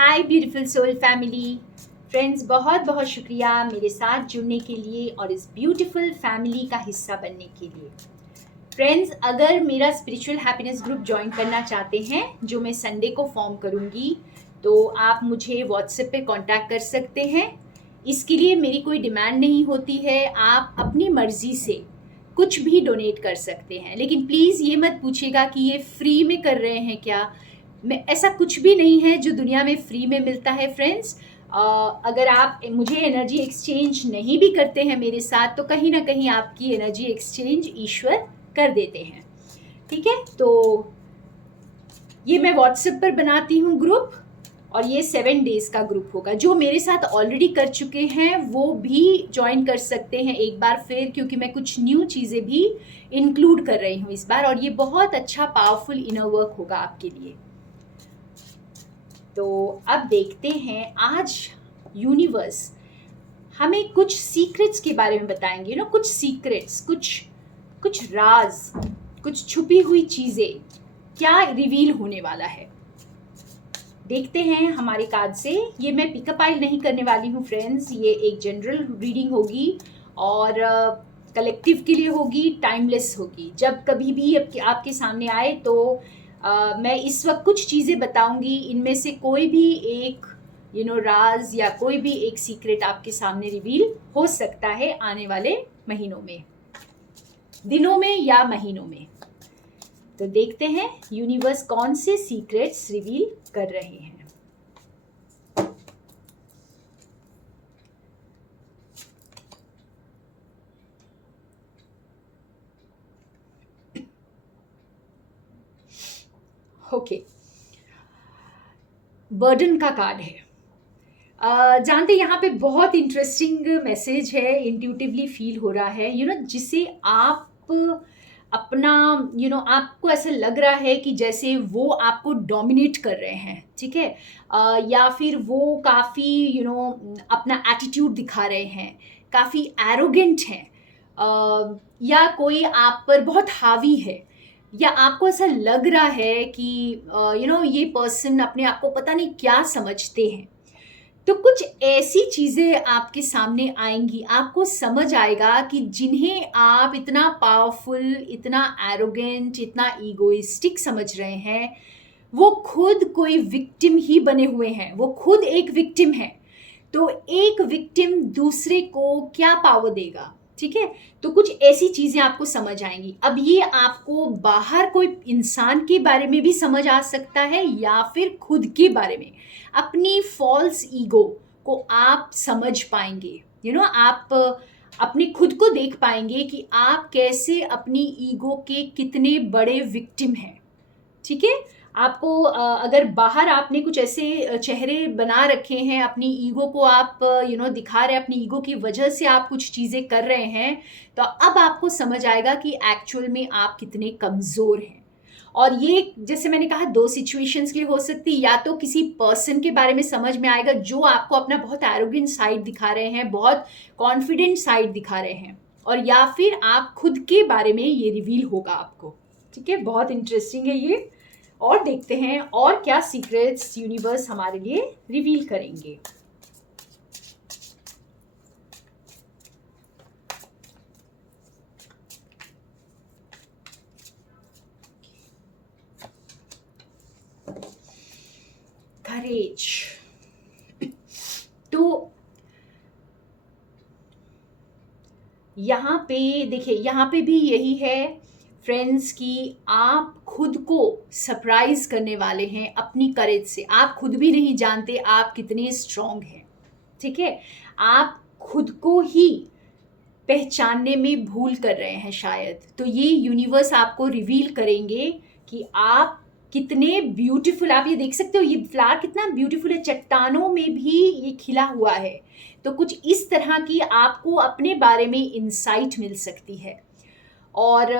हाय beautiful soul family friends, बहुत बहुत शुक्रिया मेरे साथ जुड़ने के लिए और इस ब्यूटीफुल फैमिली का हिस्सा बनने के लिए। फ्रेंड्स, अगर मेरा स्पिरिचुअल हैप्पीनेस ग्रुप ज्वाइन करना चाहते हैं जो मैं संडे को फॉर्म करूंगी, तो आप मुझे व्हाट्सएप पे कांटेक्ट कर सकते हैं। इसके लिए मेरी कोई डिमांड नहीं होती है, आप अपनी मर्जी से कुछ भी डोनेट कर सकते हैं, लेकिन प्लीज़ ये मत पूछिएगा कि ये फ्री में कर रहे हैं क्या। मैं ऐसा कुछ भी नहीं है जो दुनिया में फ्री में मिलता है फ्रेंड्स। अगर आप मुझे एनर्जी एक्सचेंज नहीं भी करते हैं मेरे साथ, तो कहीं ना कहीं आपकी एनर्जी एक्सचेंज ईश्वर कर देते हैं। ठीक है, तो ये मैं व्हाट्सएप पर बनाती हूँ ग्रुप, और ये 7 डेज का ग्रुप होगा। जो मेरे साथ ऑलरेडी कर चुके हैं वो भी ज्वाइन कर सकते हैं एक बार फिर, क्योंकि मैं कुछ न्यू चीज़ें भी इंक्लूड कर रही हूँ इस बार, और ये बहुत अच्छा पावरफुल इनर वर्क होगा आपके लिए। तो अब देखते हैं, आज यूनिवर्स हमें कुछ सीक्रेट्स के बारे में बताएंगे। कुछ सीक्रेट्स, कुछ राज, कुछ छुपी हुई चीज़ें क्या रिवील होने वाला है। देखते हैं हमारे कार्ड से। ये मैं पिकअप आइल नहीं करने वाली हूँ फ्रेंड्स, ये एक जनरल रीडिंग होगी और कलेक्टिव के लिए होगी, टाइमलेस होगी। जब कभी भी आपके सामने आए तो मैं इस वक्त कुछ चीज़ें बताऊंगी, इनमें से कोई भी एक राज या कोई भी एक सीक्रेट आपके सामने रिवील हो सकता है आने वाले महीनों में, दिनों में या महीनों में। तो देखते हैं यूनिवर्स कौन से सीक्रेट्स रिवील कर रहे हैं। ओके, बर्डन का कार्ड है। जानते यहाँ पे बहुत इंटरेस्टिंग मैसेज है, इंट्यूटिवली फील हो रहा है जिसे आप अपना आपको ऐसा लग रहा है कि जैसे वो आपको डोमिनेट कर रहे हैं। ठीक है, या फिर वो काफ़ी अपना एटीट्यूड दिखा रहे हैं, काफ़ी एरोगेंट हैं, या कोई आप पर बहुत हावी है, या आपको ऐसा लग रहा है कि ये पर्सन अपने आप को पता नहीं क्या समझते हैं। तो कुछ ऐसी चीज़ें आपके सामने आएंगी, आपको समझ आएगा कि जिन्हें आप इतना पावरफुल, इतना एरोगेंट, इतना ईगोइस्टिक समझ रहे हैं, वो खुद कोई विक्टिम ही बने हुए हैं। वो खुद एक विक्टिम है। तो एक विक्टिम दूसरे को क्या पावर देगा। ठीक है, तो कुछ ऐसी चीजें आपको समझ आएंगी। अब ये आपको बाहर कोई इंसान के बारे में भी समझ आ सकता है, या फिर खुद के बारे में, अपनी फॉल्स ईगो को आप समझ पाएंगे। आप अपने खुद को देख पाएंगे कि आप कैसे अपनी ईगो के कितने बड़े विक्टिम हैं। ठीक है, आपको अगर बाहर आपने कुछ ऐसे चेहरे बना रखे हैं, अपनी ईगो को आप दिखा रहे हैं, अपनी ईगो की वजह से आप कुछ चीज़ें कर रहे हैं, तो अब आपको समझ आएगा कि एक्चुअल में आप कितने कमज़ोर हैं। और ये जैसे मैंने कहा 2 सिचुएशंस के लिए हो सकती है। या तो किसी पर्सन के बारे में समझ में आएगा जो आपको अपना बहुत एरोगेंट साइड दिखा रहे हैं, बहुत कॉन्फिडेंट साइड दिखा रहे हैं, और या फिर आप खुद के बारे में ये रिवील होगा आपको। ठीक है, बहुत इंटरेस्टिंग है ये। और देखते हैं और क्या सीक्रेट्स यूनिवर्स हमारे लिए रिवील करेंगे। करेज। तो यहाँ पे देखिए, यहाँ पे भी यही है फ्रेंड्स कि आप खुद को सरप्राइज करने वाले हैं अपनी करेज से। आप खुद भी नहीं जानते आप कितने स्ट्रांग हैं। ठीक है, आप खुद को ही पहचानने में भूल कर रहे हैं शायद। तो ये यूनिवर्स आपको रिवील करेंगे कि आप कितने ब्यूटीफुल। आप ये देख सकते हो, ये फ्लावर कितना ब्यूटीफुल है, चट्टानों में भी ये खिला हुआ है। तो कुछ इस तरह की आपको अपने बारे में इंसाइट मिल सकती है, और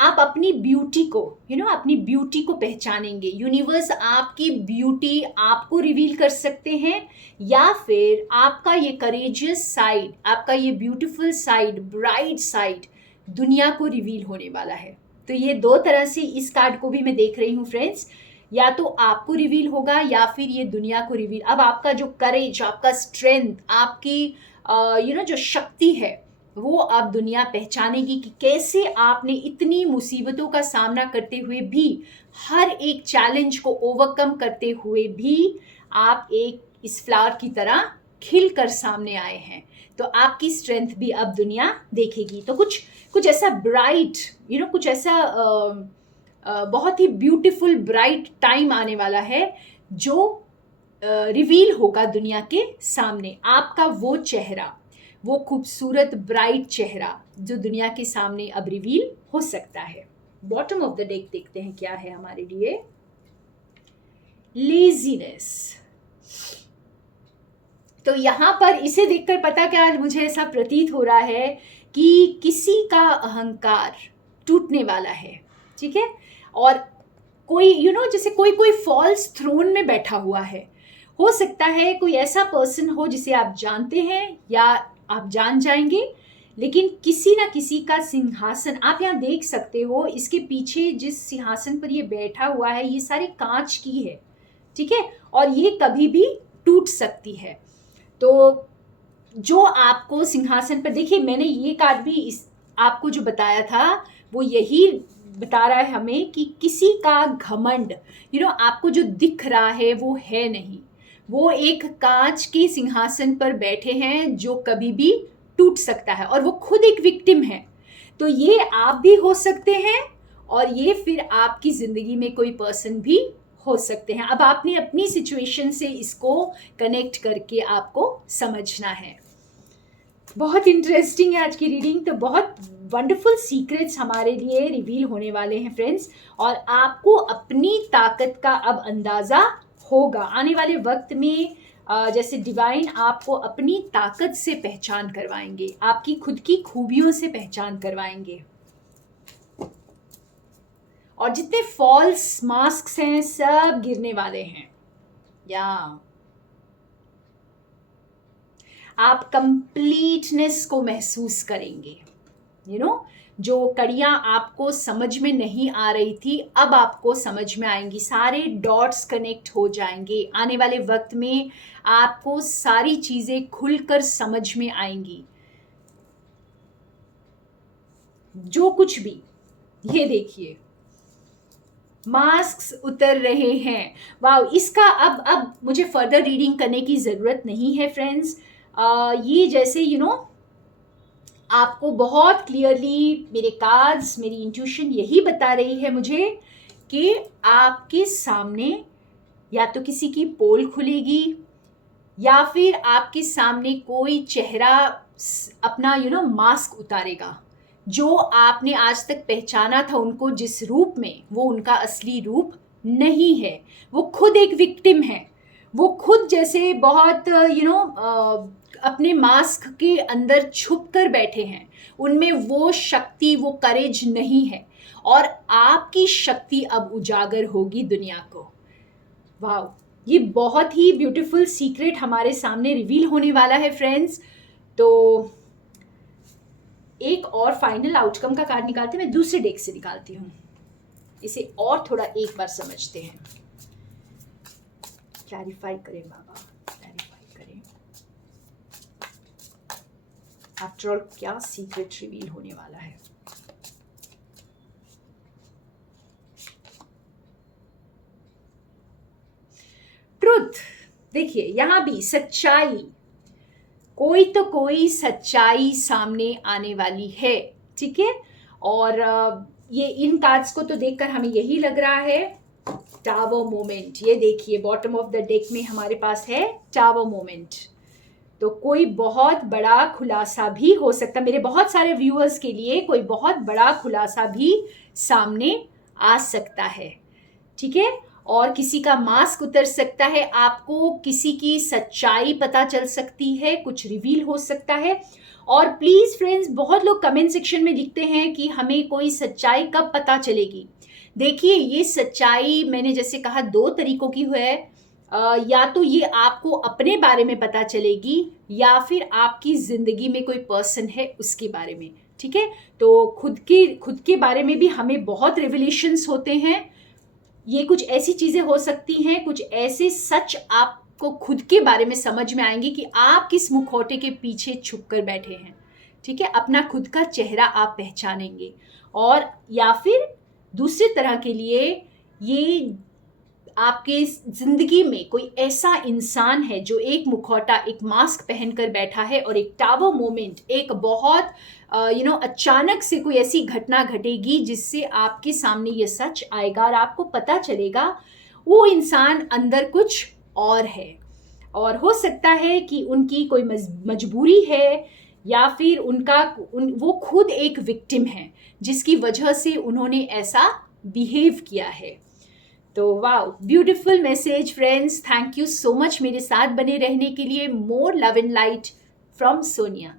आप अपनी ब्यूटी को अपनी ब्यूटी को पहचानेंगे। यूनिवर्स आपकी ब्यूटी आपको रिवील कर सकते हैं, या फिर आपका ये करेजियस साइड, आपका ये ब्यूटीफुल साइड, ब्राइट साइड दुनिया को रिवील होने वाला है। तो ये 2 तरह से इस कार्ड को भी मैं देख रही हूँ फ्रेंड्स, या तो आपको रिवील होगा या फिर ये दुनिया को रिवील। अब आपका जो करेज, आपका स्ट्रेंथ, आपकी जो शक्ति है वो अब दुनिया पहचानेगी कि कैसे आपने इतनी मुसीबतों का सामना करते हुए भी, हर एक चैलेंज को ओवरकम करते हुए भी आप एक इस फ्लावर की तरह खिल कर सामने आए हैं। तो आपकी स्ट्रेंथ भी अब दुनिया देखेगी। तो कुछ ऐसा ब्राइट, कुछ ऐसा बहुत ही ब्यूटीफुल ब्राइट टाइम आने वाला है जो रिवील होगा दुनिया के सामने। आपका वो चेहरा, वो खूबसूरत ब्राइट चेहरा जो दुनिया के सामने अब रिवील हो सकता है। बॉटम ऑफ द डेक देखते हैं क्या है हमारे लिए। लेजीनेस। तो यहाँ पर इसे देखकर पता क्या मुझे ऐसा प्रतीत हो रहा है कि किसी का अहंकार टूटने वाला है, ठीक है। और कोई जैसे कोई फॉल्स थ्रोन में बैठा हुआ है। हो सकता है कोई ऐसा पर्सन हो जिसे आप जानते हैं या आप जान जाएंगे, लेकिन किसी ना किसी का सिंहासन आप यहाँ देख सकते हो। इसके पीछे जिस सिंहासन पर ये बैठा हुआ है ये सारे कांच की है, ठीक है, और ये कभी भी टूट सकती है। तो जो आपको सिंहासन पर, देखिए मैंने ये कार्ड भी आपको जो बताया था वो यही बता रहा है हमें कि किसी का घमंड, आपको जो दिख रहा है वो है नहीं। वो एक कांच के सिंहासन पर बैठे हैं जो कभी भी टूट सकता है, और वो खुद एक विक्टिम है। तो ये आप भी हो सकते हैं और ये फिर आपकी ज़िंदगी में कोई पर्सन भी हो सकते हैं। अब आपने अपनी सिचुएशन से इसको कनेक्ट करके आपको समझना है। बहुत इंटरेस्टिंग है आज की रीडिंग। तो बहुत वंडरफुल सीक्रेट्स हमारे लिए रिवील होने वाले हैं फ्रेंड्स, और आपको अपनी ताकत का अब अंदाज़ा होगा आने वाले वक्त में। जैसे डिवाइन आपको अपनी ताकत से पहचान करवाएंगे, आपकी खुद की खूबियों से पहचान करवाएंगे, और जितने फॉल्स मास्क्स हैं सब गिरने वाले हैं। या आप कंप्लीटनेस को महसूस करेंगे। जो कड़ियाँ आपको समझ में नहीं आ रही थी अब आपको समझ में आएंगी, सारे डॉट्स कनेक्ट हो जाएंगे। आने वाले वक्त में आपको सारी चीज़ें खुलकर समझ में आएंगी। जो कुछ भी, ये देखिए मास्क्स उतर रहे हैं। वाह, इसका अब मुझे फर्दर रीडिंग करने की ज़रूरत नहीं है फ्रेंड्स। ये जैसे आपको बहुत क्लियरली मेरे कार्ड्स, मेरी इंट्यूशन यही बता रही है मुझे कि आपके सामने या तो किसी की पोल खुलेगी या फिर आपके सामने कोई चेहरा अपना मास्क उतारेगा। जो आपने आज तक पहचाना था उनको जिस रूप में, वो उनका असली रूप नहीं है। वो खुद एक विक्टिम है। वो खुद जैसे बहुत अपने मास्क के अंदर छुप कर बैठे हैं। उनमें वो शक्ति, वो करेज नहीं है, और आपकी शक्ति अब उजागर होगी दुनिया को। वाह, ये बहुत ही ब्यूटीफुल सीक्रेट हमारे सामने रिवील होने वाला है फ्रेंड्स। तो एक और फाइनल आउटकम का कार्ड निकालते हैं। मैं दूसरे डेक से निकालती हूँ, इसे और थोड़ा एक बार समझते हैं। क्लैरिफाई करें बाबा, क्लैरिफाई करें। आफ्टर ऑल क्या सीक्रेट रिवील होने वाला है। ट्रुथ। देखिए यहां भी सच्चाई, कोई तो कोई सच्चाई सामने आने वाली है, ठीक है। और ये इन कार्ड्स को तो देखकर हमें यही लग रहा है टावर मोमेंट। ये देखिए बॉटम ऑफ द डेक में हमारे पास है टावर मोमेंट। तो कोई बहुत बड़ा खुलासा भी हो सकता है, मेरे बहुत सारे व्यूअर्स के लिए कोई बहुत बड़ा खुलासा भी सामने आ सकता है, ठीक है। और किसी का मास्क उतर सकता है, आपको किसी की सच्चाई पता चल सकती है, कुछ रिवील हो सकता है। और प्लीज़ फ्रेंड्स, बहुत लोग कमेंट सेक्शन में लिखते हैं कि हमें कोई सच्चाई कब पता चलेगी। देखिए ये सच्चाई मैंने जैसे कहा दो तरीकों की है। या तो ये आपको अपने बारे में पता चलेगी या फिर आपकी ज़िंदगी में कोई पर्सन है उसके बारे में, ठीक है। तो खुद के बारे में भी हमें बहुत रिविलेशंस होते हैं। ये कुछ ऐसी चीज़ें हो सकती हैं, कुछ ऐसे सच आपको खुद के बारे में समझ में आएंगे कि आप किस मुखौटे के पीछे छुप कर बैठे हैं। ठीक है, अपना खुद का चेहरा आप पहचानेंगे। और या फिर दूसरी तरह के लिए, ये आपके ज़िंदगी में कोई ऐसा इंसान है जो एक मुखौटा, एक मास्क पहनकर बैठा है, और एक टावर मोमेंट, एक बहुत अचानक से कोई ऐसी घटना घटेगी जिससे आपके सामने ये सच आएगा और आपको पता चलेगा वो इंसान अंदर कुछ और है। और हो सकता है कि उनकी कोई मजबूरी है, या फिर वो खुद एक विक्टिम है जिसकी वजह से उन्होंने ऐसा बिहेव किया है। तो wow, beautiful message friends. Thank you so much मेरे साथ बने रहने के लिए। More love and light from Sonia.